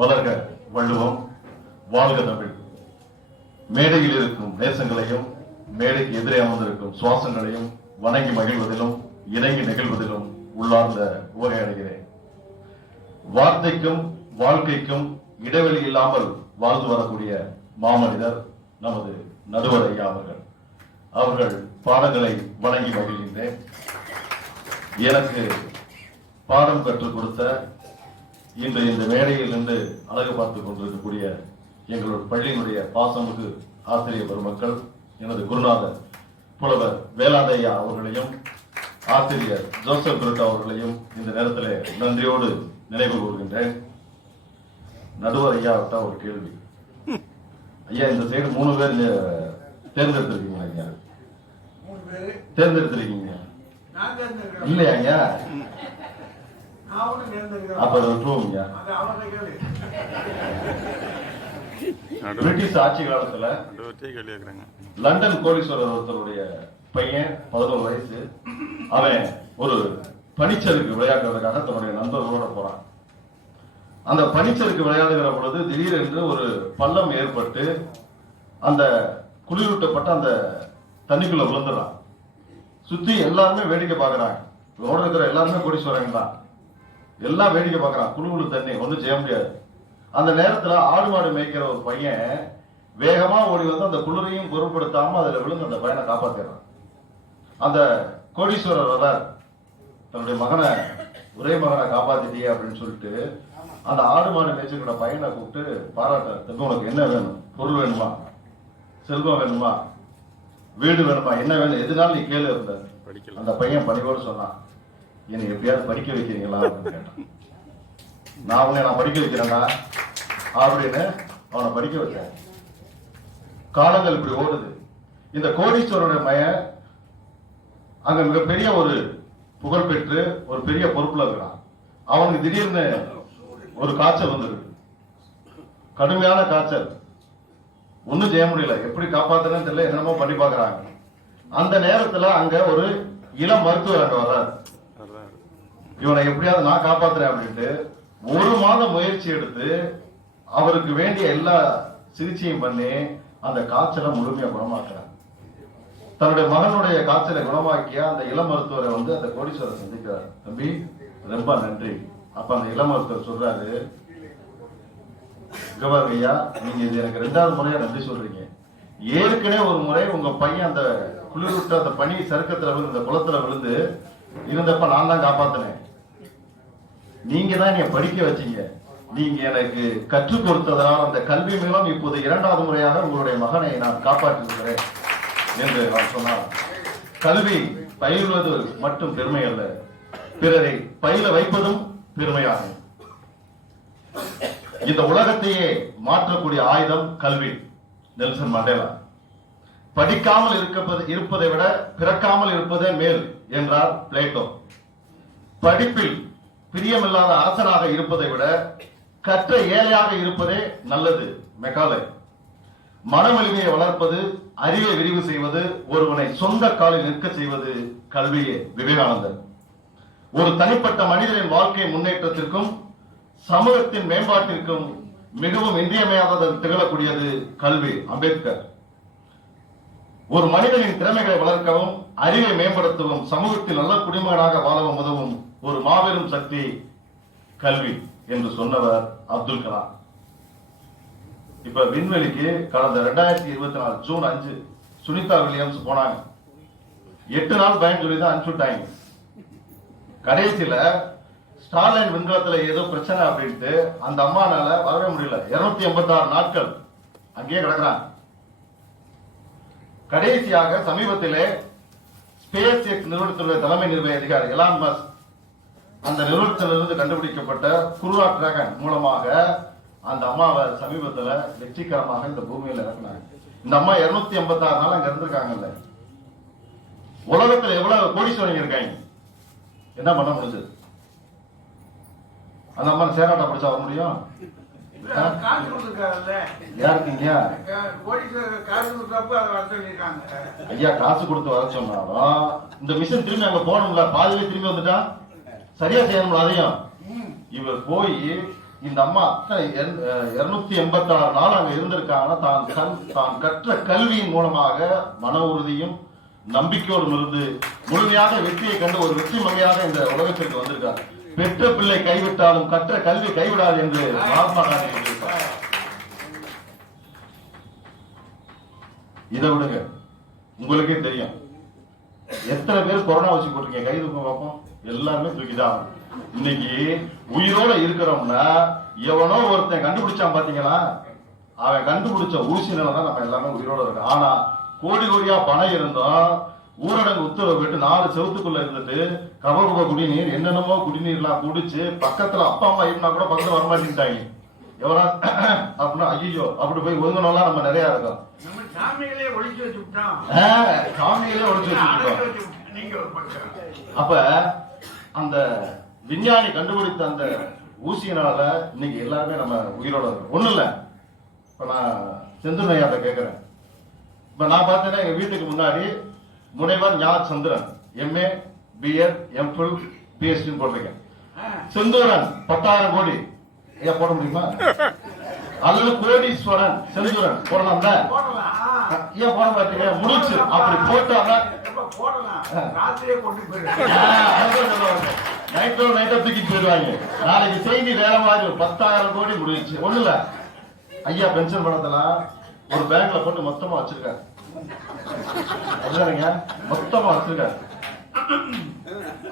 வளர்க வள்ளுவம் வாழ்க தமிழ். மேடையில் இருக்கும் நேசங்களையும் மேடைக்கு எதிரே அமர்ந்திருக்கும் சுவாசங்களையும் வணங்கி மகிழ்வதிலும் இணங்கி நிகழ்வதிலும் உள்ளார்ந்த உரையாடுகிறேன் வார்த்தைக்கும் வாழ்க்கைக்கும் இடைவெளி இல்லாமல் வாழ்ந்து வரக்கூடிய மாமனிதர் நமது நடுவர் ஐயா அவர்கள். அவர்கள் பாடங்களை வணங்கி மகிழ்கின்றேன். எனக்கு பாடம் கற்றுக் கொடுத்த இன்று இந்த மேடையில் நின்று அழகு பார்த்துக் கொண்டிருக்கக்கூடிய எங்களுடைய பள்ளியினுடைய பாசமிகு ஆசிரியர் பெருமக்கள் எனது குருநாதர் புலவர் வேளாண்டையா அவர்களையும் ஆசிரியர் ஜோசப் பிரிட்டோ அவர்களையும் இந்த நேரத்தில் நன்றியோடு நினைவு கூறுகின்றேன் நடுவர் ஐயா விட்டா ஒரு கேள்வி. ஐயா இந்த சைடு மூணு பேர் தேர்ந்தெடுத்திருக்கீங்களா ஐயா? தேர்ந்தெடுத்திருக்கீங்க. இல்லையா ஐயா? கேளு. நடுவர். பிரிட்டிஷ் ஆட்சி காலத்துல லண்டன் கோடீஸ்வரர் ஒருத்தருடைய பையன் பதினோரு வயசு அவன் ஒரு பனிச்சறுக்கு விளையாடுறதுக்காக தன்னுடைய நண்பர்களோட போறான். அந்த பனிச்சறுக்கு விளையாடுகிற பொழுது திடீரென்று ஒரு பள்ளம் ஏற்பட்டு அந்த குளிரூட்டப்பட்ட அந்த தண்ணிக்குள்ள விழுந்துடுறான். சுத்தி எல்லாருமே வேடிக்கை பார்க்கறாங்க. ரோட இருக்கிற எல்லாருமே கோடீஸ்வரன் தான். எல்லாம் வேடிக்கை பார்க்கறான். குழு தண்ணி ஒன்றும் செய்ய முடியாது. அந்த நேரத்துல ஆடு மாடு மேய்க்கிற ஒரு பையன் வேகமா ஓடி வந்து அந்த குளிரையும் பொருட்படுத்தாம அதுல விழுந்து அந்த பையனை காப்பாத்திடுறான். அந்த கோடீஸ்வரர் வரார் தன்னுடைய மகனை ஒரே மகனை காப்பாத்திட்டியே அப்படின்னு சொல்லிட்டு அந்த ஆடு மாடு மேய்ச்சிக்கிற பையனை கூப்பிட்டு பாராட்டார் தம்பி உனக்கு என்ன வேணும்? பொருள் வேணுமா? செல்வம் வேணுமா? வீடு வேணுமா? என்ன வேணும்? எதுனாலும் நீ கேளு இருந்தார் அந்த பையன் பணிவோடு சொன்னான். என்னை எப்படியாவது படிக்க வைக்கிறீங்களா அப்படின்னு கேட்டான். நான் அவனை நான் படிக்க வைக்கிறேன்னா அப்படின்னு அவனை படிக்க வச்சேன் காலங்கள் இப்படி ஓடுது. இந்த கோடீஸ்வரருடைய மயன் அங்க மிகப்பெரிய ஒரு புகழ் பெற்று ஒரு பெரிய பொறுப்புல இருக்கிறான். அவனுக்கு திடீர்னு ஒரு காய்ச்சல் வந்துருக்கு கடுமையான காய்ச்சல். ஒண்ணும் செய்ய முடியல. எப்படி காப்பாத்துறேன்னு தெரியல. என்னமோ பண்ணி பாக்குறாங்க அந்த நேரத்துல அங்க ஒரு இளம் மருத்துவர் அங்க வர்றாரு. இவனை எப்படியாவது நான் காப்பாத்துறேன் அப்படின்ட்டு ஒரு மாதம் முயற்சி எடுத்து அவருக்கு வேண்டிய எல்லா சிகிச்சையும் பண்ணி அந்த காய்ச்சலை முழுமையா குணமாக்குறார். தன்னுடைய மகனுடைய காய்ச்சலை குணமாக்கிய அந்த இளம் மருத்துவரை வந்து அந்த கோடீஸ்வரர் சந்திக்கிறார். தம்பி ரொம்ப நன்றி. அப்ப அந்த இள மருத்துவர் சொல்றாரு ஐயா நீங்க இது எனக்கு ரெண்டாவது முறையா நன்றி சொல்றீங்க. ஏற்கனவே ஒரு முறை உங்க பையன் அந்த குளிர்விட்டு அந்த பனி சருக்கத்துல விழுந்து அந்த குளத்துல விழுந்து இருந்தப்ப நான் தான் காப்பாத்தினேன். நீங்க தான் என்னை படிக்க வச்சீங்க. நீங்க எனக்கு கற்றுக் கொடுத்ததனால் அந்த கல்வி மூலம் இப்போது இரண்டாவது முறையாக உங்களுடைய மகனை நான் காப்பாற்றிருக்கிறேன் என்று நான் சொன்னார் கல்வி பயில்வது மட்டும் பெருமை அல்ல. பிறரை பயில வைப்பதும் பெருமையாகும். இந்த உலகத்தையே மாற்றக்கூடிய ஆயுதம் கல்வி. Nelson Mandela. படிக்காமல் இருப்பது இருப்பதை விட பிறக்காமல் இருப்பதே மேல் என்றார் பிளேட்டோ. படிப்பில் பிரியமில்லாத அரசனாக இருப்பதை விட கற்ற ஏழையாக இருப்பதே நல்லது மெகாலே. மனவலிமையை வளர்ப்பது அறிவை விரிவு செய்வது ஒருவனை சொந்த காலில் நிற்க செய்வது கல்வியே விவேகானந்தர். ஒரு தனிப்பட்ட மனிதனின் வாழ்க்கை முன்னேற்றத்திற்கும் சமூகத்தின் மேம்பாட்டிற்கும் மிகவும் இன்றியமையாதது திகழக்கூடியது கல்வி அம்பேத்கர். ஒரு மனிதனின் திறமைகளை வளர்க்கவும் அறிவை மேம்படுத்தவும் சமூகத்தில் நல்ல குடிமகனாக வாழவும் உதவும் ஒரு மாபெரும் சக்தி கல்வி என்று சொன்னவர் அப்துல் கலாம். இப்ப விண்வெளிக்கு கடந்த ரெண்டாயிரத்தி இருபத்தி நாலு ஜூன் அஞ்சு சுனிதா வில்லியம்ஸ் போனாங்க. எட்டு நாள் பயன் சொல்லி தான் அனுப்பிச்சுட்டாங்க. கடைசியில ஸ்டாலின் விண்கலத்துல ஏதோ பிரச்சனை அப்படின்ட்டு அந்த அம்மானால வரவே முடியல. இருநூத்தி எண்பத்தி ஆறு நாட்கள் அங்கேயே கிடக்குறாங்க. கடைசியாக சமீபத்திலே ஸ்பேஸ் எக்ஸ் நிறுவனத்துடைய தலைமை நிர்வாக அதிகாரி எலான் மஸ் அந்த நிறுவனத்திலிருந்து கண்டுபிடிக்கப்பட்ட குருவா டிராகன் மூலமாக அந்த அம்மாவை சமீபத்தில் வெற்றிகரமாக இந்த பூமியில் இறக்குனாங்க. இந்த அம்மா இருநூத்தி ஐம்பத்தி ஆறு நாள் அங்க இருந்திருக்காங்கல்ல. உலகத்துல எவ்வளவு கோடீஸ்வரங்க இருக்காங்க? என்ன பண்ண முடிஞ்சது? அந்த அம்மா சேராட்டா படிச்சா வர முடியும்? ஆ? காசு கொடுத்துருக்காருல்ல யாருக்கீங்க கோடீஸ்வரர் காசு கொடுத்தப்ப அதை வர சொல்லியிருக்காங்க ஐயா காசு கொடுத்து வர சொன்னாலும் இந்த மிஷின் திரும்பி அங்க போகணும்ல பாதியிலே திரும்பி வந்துட்டா சரியா செய்யணும்ல அதையும் ம். இவர் போய் இந்த அம்மா இருநூத்தி எண்பத்தி ஆறு நாள் அங்க இருந்திருக்காங்க தான் கல்- தான் கற்ற கல்வியின் மூலமாக மன உறுதியும் நம்பிக்கையோடும் இருந்து முழுமையாக வெற்றியை கண்டு ஒரு வெற்றி மகையாக இந்த உலகத்திற்கு வந்திருக்கார் பெற்ற பிள்ளை கைவிட்டாலும் கற்ற கல்வி கைவிடாது என்று மகாத்மா காந்தி இதை விடுங்க. உங்களுக்கே தெரியும். எத்தனை பேர் கொரோனா வச்சு போட்டிருக்கீங்க? கை தூக்க பார்ப்போம் எல்லாருமே தூக்கிதான். இன்னைக்கு உயிரோட இருக்கிறோம்னா எவனோ ஒருத்தன் கண்டுபிடிச்சான் பாத்தீங்களா? அவன் கண்டுபிடிச்ச ஊசினாலதான் நம்ம எல்லாமே உயிரோட இருக்கோம் ஆனா கோடி கோடியா பணம் இருந்தோம் ஊரடங்கு உத்தரவு விட்டு நாலு செவத்துக்குள்ள இருந்துட்டு கபகுப குடிநீர் என்னென்னமோ குடிநீர்லாம் குடிச்சு பக்கத்துல அப்பா அம்மா இருந்தா கூட பக்கத்துல வரமாட்டேன்ட்டாங்க எவரா? அப்படின்னா ஐயோ அப்படி போய் ஒதுங்கணும்லாம் நம்ம நிறைய இருக்கோம். சாமிகளே ஒழிச்சு வச்சு விட்டோம் ஆஹ், சாமிகளே ஒழிச்சு அடக்கி வச்சிருக்கோம் வச்சு விட்டோம். நீங்க ஒரு பக்கம். அப்ப அந்த விஞ்ஞானி கண்டுபிடித்த அந்த ஊசியினால இன்னைக்கு எல்லாருமே நம்ம உயிரோட இருக்கோம். ஒண்ணும் இல்ல. இப்ப நான் செந்தூர் ஐயாட்ட கேக்குறேன். இப்ப நான் பார்த்தேன்னா எங்க வீட்டுக்கு முன்னாடி முனைவர் ஞா Chandran MA BEd MPhil PhD போட்டிருக்கேன். செந்தூரன் பத்தாயிரம் கோடி. ஐயா போட முடியுமா? அல்லது கோடீஸ்வரன் செந்தூரன் போடலாம்ல? போடலாம் ஏன் போட மாட்டீங்க. முடிச்சு. அப்படி போட்டாதான் நைட்டோ நைட்டோ போயிடுவாங்க. நாளைக்கு செய்தி வேற மாதிரி பத்தாயிரம் கோடி முடிஞ்சுச்சு. ஒண்ணு இல்ல ஐயா பென்ஷன் பணத்தெல்லாம் ஒரு பேங்க்ல போட்டு மொத்தமா வச்சிருக்காரு. மொத்தமா வச்சிருக்காரு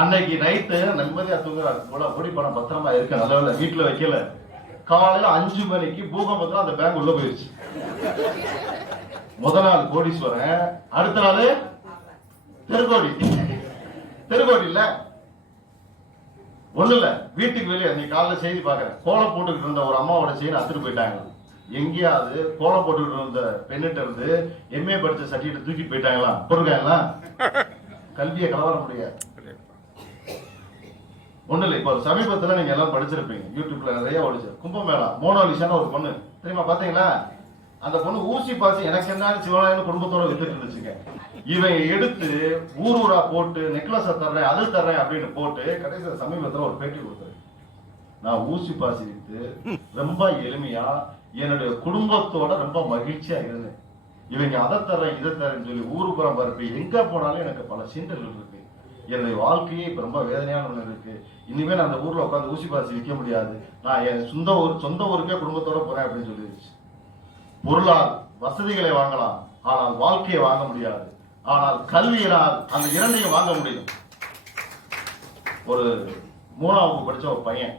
அன்னைக்கு நைட்டு நிம்மதியா தூங்குறாரு கூட ஓடி பணம் பத்திரமா இருக்கு. நல்ல வீட்டுல வைக்கல. காலையில அஞ்சு மணிக்கு பூகம்பத்துல அந்த பேங்க் உள்ள போயிருச்சு. முத நாள் கோடீஸ்வரன் அடுத்த நாள் தெருக்கோடி தெருக்கோடி இல்ல. ஒண்ணு இல்ல வீட்டுக்கு வெளியே நீ காலைல செய்தி பாக்குறேன் கோலம் போட்டுக்கிட்டு இருந்த ஒரு அம்மாவோட செய்தி அத்துட்டு போயிட்டாங்க. எங்கேயாவது கோலம் போட்டுக்கிட்டு இருந்த பெண்ணிட்ட இருந்து எம்ஏ படிச்ச சர்டிபிகேட் தூக்கி போயிட்டாங்களா? போட்டிருக்காங்களா? கல்வியை கலவர முடியாது. ஒண்ணு இல்ல. இப்ப ஒரு சமீபத்துல நீங்க எல்லாம் படிச்சிருப்பீங்க. யூடியூப்ல நிறைய ஒழிச்சு கும்பமேளா மோனோலிசான ஒரு பொண்ணு. தெரியுமா? பாத்தீங்களா? அந்த பொண்ணு ஊசி பாசி எனக்கு என்ன சிவனாயன்னு குடும்பத்தோட வித்துட்டு இருந்துச்சுங்க. இவங்க எடுத்து ஊர் ஊரா போட்டு நெக்லஸ தர்றேன் அது தர்றேன் அப்படின்னு போட்டு கடைசியில சமீபத்துல ஒரு பேட்டி கொடுத்தாரு நான் ஊசி பாசி வித்து ரொம்ப எளிமையா என்னுடைய குடும்பத்தோட ரொம்ப மகிழ்ச்சியா இருந்தேன். இவங்க அதை தர இதை தரேன்னு சொல்லி ஊருப்புறம் பரப்பி எங்க போனாலும் எனக்கு பல சீண்டல்கள் இருக்கு. என்னுடைய வாழ்க்கையே இப்ப ரொம்ப வேதனையான ஒண்ணு இருக்கு. இனிமே நான் அந்த ஊர்ல உட்காந்து ஊசி பாசி விற்க முடியாது. நான் என் சொந்த ஊர் சொந்த ஊருக்கே குடும்பத்தோட போறேன் அப்படின்னு சொல்லிடுச்சு பொருளால் வசதிகளை வாங்கலாம் ஆனால் வாழ்க்கையை வாங்க முடியாது. ஆனால் கல்வியினால் அந்த இரண்டையும் வாங்க முடியும். ஒரு மூணாவது படிச்ச ஒரு பையன்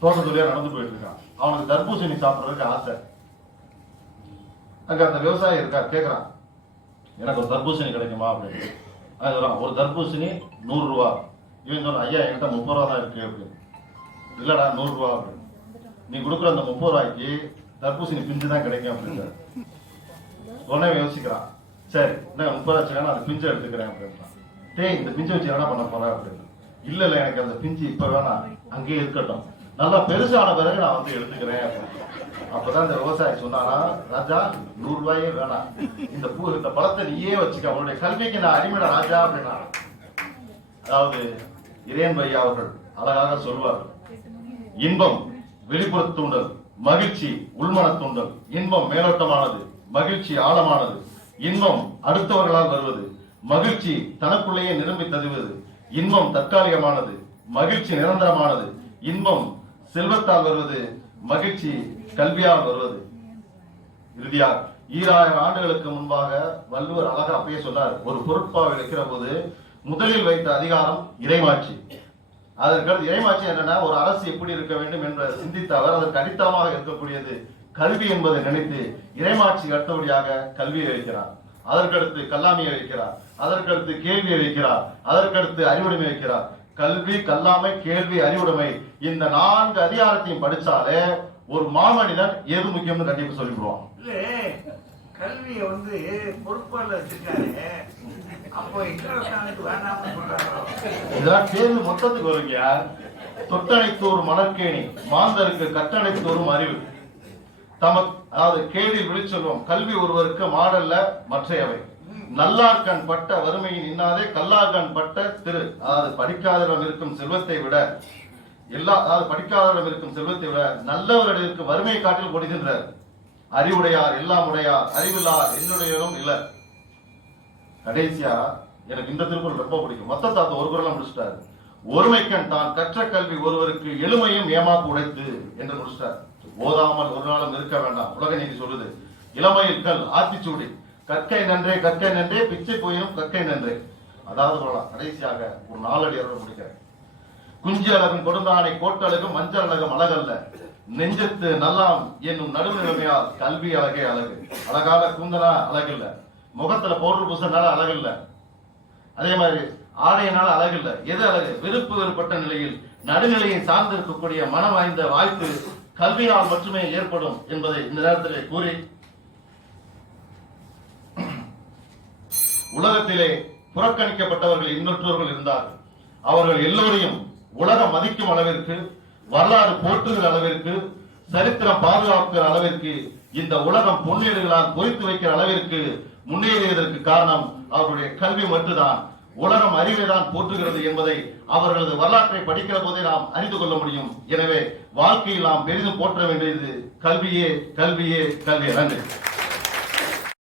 தோட்டத்துலயே நடந்து போயிட்டு இருக்கான். அவனுக்கு தர்பூசணி சாப்பிட்றதுக்கு ஆசை. அங்க அந்த விவசாயி இருக்கார் கேக்குறான். எனக்கு ஒரு தர்பூசணி கிடைக்குமா? அப்படின்னு. சொல்றான் ஒரு தர்பூசணி நூறு ரூபா. இவன் சொன்னான் ஐயா என்கிட்ட முப்பது ரூபா தான் இருக்கு. அப்படின்னு. இல்லடா நூறு ரூபா. அப்படின்னு. நீ கொடுக்குற அந்த முப்பது ரூபாய்க்கு தர்பூசணி பிஞ்சு தான் கிடைக்கும். அப்படின்னு. உடனே யோசிக்கிறான் சரி என்ன முப்பது வச்சுக்கான அந்த பிஞ்சை எடுத்துக்கிறேன். அப்படின்றான். டேய் இந்த பிஞ்சை வச்சு என்ன பண்ண போறேன் அப்படின்னு. இல்ல இல்ல எனக்கு அந்த பிஞ்சு இப்ப வேணாம். அங்கேயே இருக்கட்டும். நல்லா பெருசான பிறகு நான் வந்து எடுத்துக்கிறேன் அப்பதான் இந்த விவசாயி சொன்னாரா ராஜா நூறு ரூபாயே வேணாம். இந்த பூ இந்த பழத்தை நீயே வச்சுக்க. அவனுடைய கல்விக்கு நான் அடிமைடா ராஜா அப்படின்னா அதாவது இறையன் பையா அவர்கள் அழகாக சொல்வார். இன்பம் வெளிப்புற தூண்டல் மகிழ்ச்சி உள்மன தூண்டல். இன்பம் மேலோட்டமானது மகிழ்ச்சி ஆழமானது. இன்பம் அடுத்தவர்களால் வருவது. மகிழ்ச்சி தனக்குள்ளேயே நிரம்பி ததுவது. இன்பம் தற்காலிகமானது மகிழ்ச்சி நிரந்தரமானது. இன்பம் செல்வத்தால் வருவது மகிழ்ச்சி கல்வியால் வருவது. இறுதியாக ஈராயிரம் ஆண்டுகளுக்கு முன்பாக வள்ளுவர் அழகா அப்பயே சொன்னார் ஒரு பொருட்பாவை வைக்கிற போது முதலில் வைத்த அதிகாரம் இறைமாட்சி. அதற்கு இறைமாட்சி என்னன்னா ஒரு அரசு எப்படி இருக்க வேண்டும் என்ற சிந்தித்த அவர் அதற்கு அடித்தளமாக இருக்கக்கூடியது கல்வி என்பதை நினைத்து இறைமாட்சி அடுத்தபடியாக கல்வியை வைக்கிறார் அதற்கடுத்து கல்லாமியை வைக்கிறார் அதற்கடுத்து கேள்வியை வைக்கிறார் அதற்கடுத்து அறிவுரிமை வைக்கிறார் கல்வி கல்லாமை கேள்வி அறிவுடைமை இந்த நான்கு அதிகாரத்தையும் படிச்சாலே ஒரு மாமனிதன் எது முக்கியம்னு கண்டிப்பா சொல்லிவிடுவான். கல்வியை வந்து பொறுப்பாளர் வச்சிருக்காரு. அப்போ இந்திரஸ்தானுக்கு வேணாம்னு சொல்றாரோ? இதெல்லாம் தேர்வு மொத்தத்துக்கு வருங்க. தொட்டணைத்தோறும் மலர்கேணி மாந்தருக்கு கட்டணைத்தோறும் அறிவு. தமக்கு அதாவது கேள்வி விழிச்சொல்வோம் கல்வி ஒருவருக்கு மாடல்ல மற்றையவை. நல்லார்கண் பட்ட வறுமையின் இன்னாதே கல்லார்கண் பட்ட திரு. அதாவது படிக்காதவன் இருக்கும் செல்வத்தை விட எல்லா அதாவது படிக்காதவரம் இருக்கும் செல்வத்தை விட நல்லவர்களுக்கு வறுமையை காட்டில் கொடுக்கின்றார் அறிவுடையார் எல்லாம் உடையார் அறிவில்லார் என்னுடையவரும் இல்ல கடைசியா எனக்கு இந்த திருக்குறள் ரொம்ப பிடிக்கும். மொத்த தாத்த ஒரு குரலாம் முடிச்சிட்டாரு. ஒருமைக்கண் தான் கற்ற கல்வி ஒருவருக்கு எளிமையும் ஏமாப்பு உடைத்து என்று முடிச்சிட்டார். ஓதாமல் ஒரு நாளும் இருக்க வேண்டாம். உலக நீதி சொல்லுது. இளமையில் கல் ஆத்திச்சூடி. கற்கை நன்றே கற்கை நன்றே பிச்சை போயினும் கற்கை நன்றே. அதாவது சொல்லலாம் கடைசியாக ஒரு நாலடி அறுவடை முடிக்கிறேன். குஞ்சு அழகும் கொடுந்தானை கோட்டழகும் மஞ்சள் அழகும் அழகல்ல. நெஞ்சத்து நல்லாம் என்னும் நடுநிலைமையால் கல்வி அழகே அழகு. அழகால கூந்தலா அழகில்ல. முகத்துல பவுடர் பூசனால அழகில்ல. அதே மாதிரி ஆடையினால அழகில்ல. எது அழகு? விருப்பு வெறுப்பட்ட நிலையில் நடுநிலையை சார்ந்து இருக்கக்கூடிய மனம் வாய்ந்த வாய்ப்பு கல்வியால் மட்டுமே ஏற்படும் என்பதை இந்த நேரத்தில் கூறி உலகத்திலே புறக்கணிக்கப்பட்டவர்கள் இன்னொற்றவர்கள் இருந்தார்கள் அவர்கள் எல்லோரையும் உலகம் மதிக்கும் அளவிற்கு வரலாறு போற்றுகிற அளவிற்கு சரித்திரம் பாதுகாக்கிற அளவிற்கு இந்த உலகம் பொன்னியர்களால் பொறித்து வைக்கிற அளவிற்கு முன்னேறியதற்கு காரணம் அவருடைய கல்வி மட்டும்தான். உலகம் அறிவை தான் போற்றுகிறது என்பதை அவர்களது வரலாற்றை படிக்கிற போதே நாம் அறிந்து கொள்ள முடியும். எனவே வாழ்க்கையில் நாம் பெரிதும் போற்ற வேண்டியது கல்வியே கல்வியே கல்வியே. நன்றி.